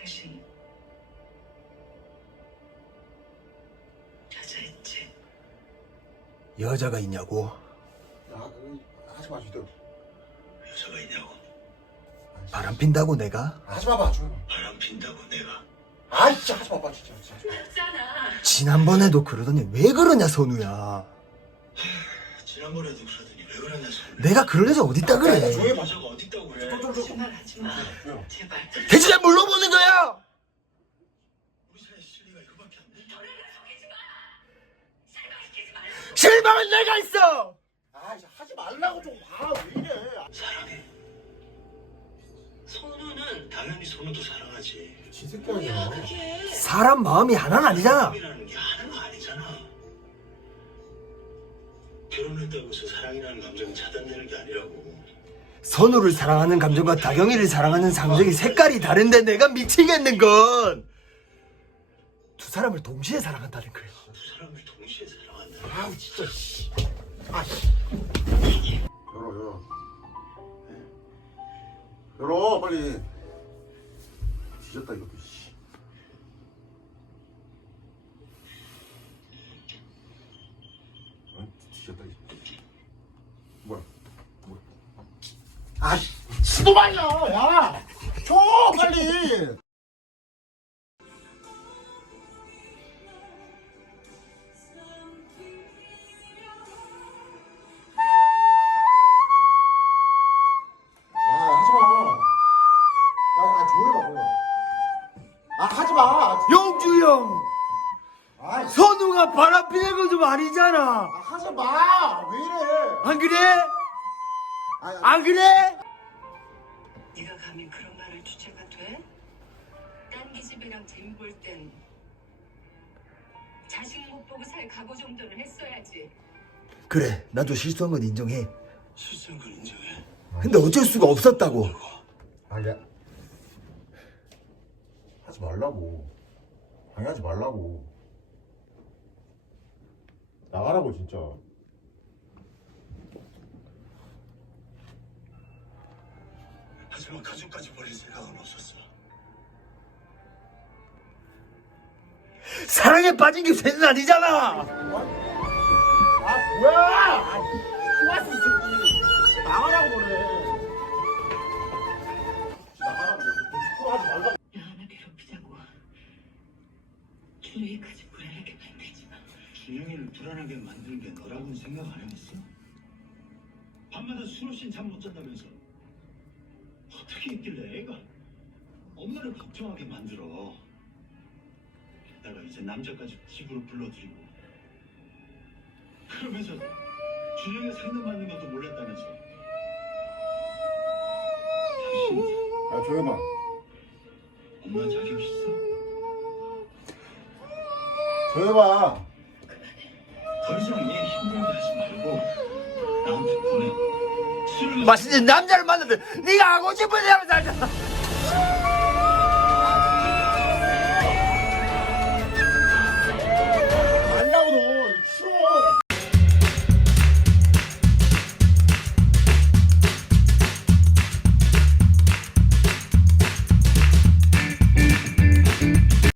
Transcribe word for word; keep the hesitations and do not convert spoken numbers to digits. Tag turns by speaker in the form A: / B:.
A: 당신 여자 있지?
B: 여자가 있냐고?
C: 야, 하지 마, 진짜.
D: 여자가 있냐고?
B: 바람 핀다고 내가?
C: 하지 마봐, 좀.
D: 바람 핀다고 내가.
C: 아, 진짜 하지 마봐, 진짜. 진짜.
A: 없잖아.
B: 지난번에도 그러더니 왜 그러냐 선우야.
D: 지난번에도 그러더니 왜 그러냐 소리.
B: 내가 그럴 여자 어딨다 그래.
C: 조용히
D: 여자가 어딨다고 그래.
C: 좀, 좀, 좀.
A: 거짓말 하지 마. 제발.
B: 대체 물어보는 거야.
D: 우리 사이에 있을 리가 이거밖에 안 돼.
A: 너네를 속이지 마. 실망시키지 말라.
B: 실망은 내가 있어.
C: 아, 이제 하지 말라고 좀 봐. 왜 이래.
D: 사랑해. 선우는 당연히 선우도 사랑하지.
C: 지새끼
A: 뭐야
C: 아니야.
A: 그게?
B: 사람 마음이 하나는 아니잖아.
D: 사랑이라는 게 하나가 아니잖아. 결혼했다고 해서 사랑이라는 감정이 차단되는 게 아니라고.
B: 선우를 사랑하는 감정과 다경이를 사랑하는 감정이 색깔이 다른데 내가 미치겠는 건 두 사람을 동시에 사랑한다는 거야.
D: 두 사람을 동시에 사랑한다.
C: 아, 진짜. 씨. 아, 씨. 열어, 열어. 열어, 빨리. 뒤졌다, 이것도, 씨. 어? 뒤졌다, 이거. 뭐야? 뭐야? 아, 시도만이야, 야! 줘, 빨리! 아, 하지 마. 아, 아, 조용히 봐, 조용히 봐. 아, 하지 마.
B: 영주 형,
C: 아,
B: 선우가 바람 피는 거 좀 아니잖아.
C: 아, 하지 마. 왜 이래?
B: 안 그래?
C: 아, 아,
B: 안 그래?
A: 네가 감히 그런 말을 주체가 돼? 딴 기집애랑 재미 볼 땐 자식 못 보고 살 각오 정도는 했어야지.
B: 그래, 나도 실수한 건 인정해.
D: 실수한 걸 인정해.
B: 근데 어쩔 수가 없었다고.
C: 아, 야. 하지 말라고. 방해하지 말라고. 나가라고, 진짜.
D: 하지만 가족까지 버릴 생각은 없었어.
B: 사랑에 빠진 게 죄는 아니잖아.
C: 아, 뭐야! 아, 또 왔어, 이 새끼. 나가라고, 너네. 나가라고. 또 하지 말라고.
A: 나 하나 괴롭히자고 준우이까지 불안하게 만들지 마.
D: 준영이를 불안하게 만드는 게 너라고는 생각 안 해봤어? 밤마다 술 없이 잠 못 잔다면서 어떻게 있길래 애가 엄마를 걱정하게 만들어. 게다가 이제 남자까지 집으로 불러들이고 그러면서 준영이 상담받는 것도 몰랐다면서. 당신
C: 아, 조용히 봐.
D: 엄마 자격 있어?
C: 조용히 봐.
D: 더 이상 얘 힘들게 하지 말고 나한테 보내. 술을
B: 맛있는 남자를 만났는데 네가 하고 싶은 대로 살자.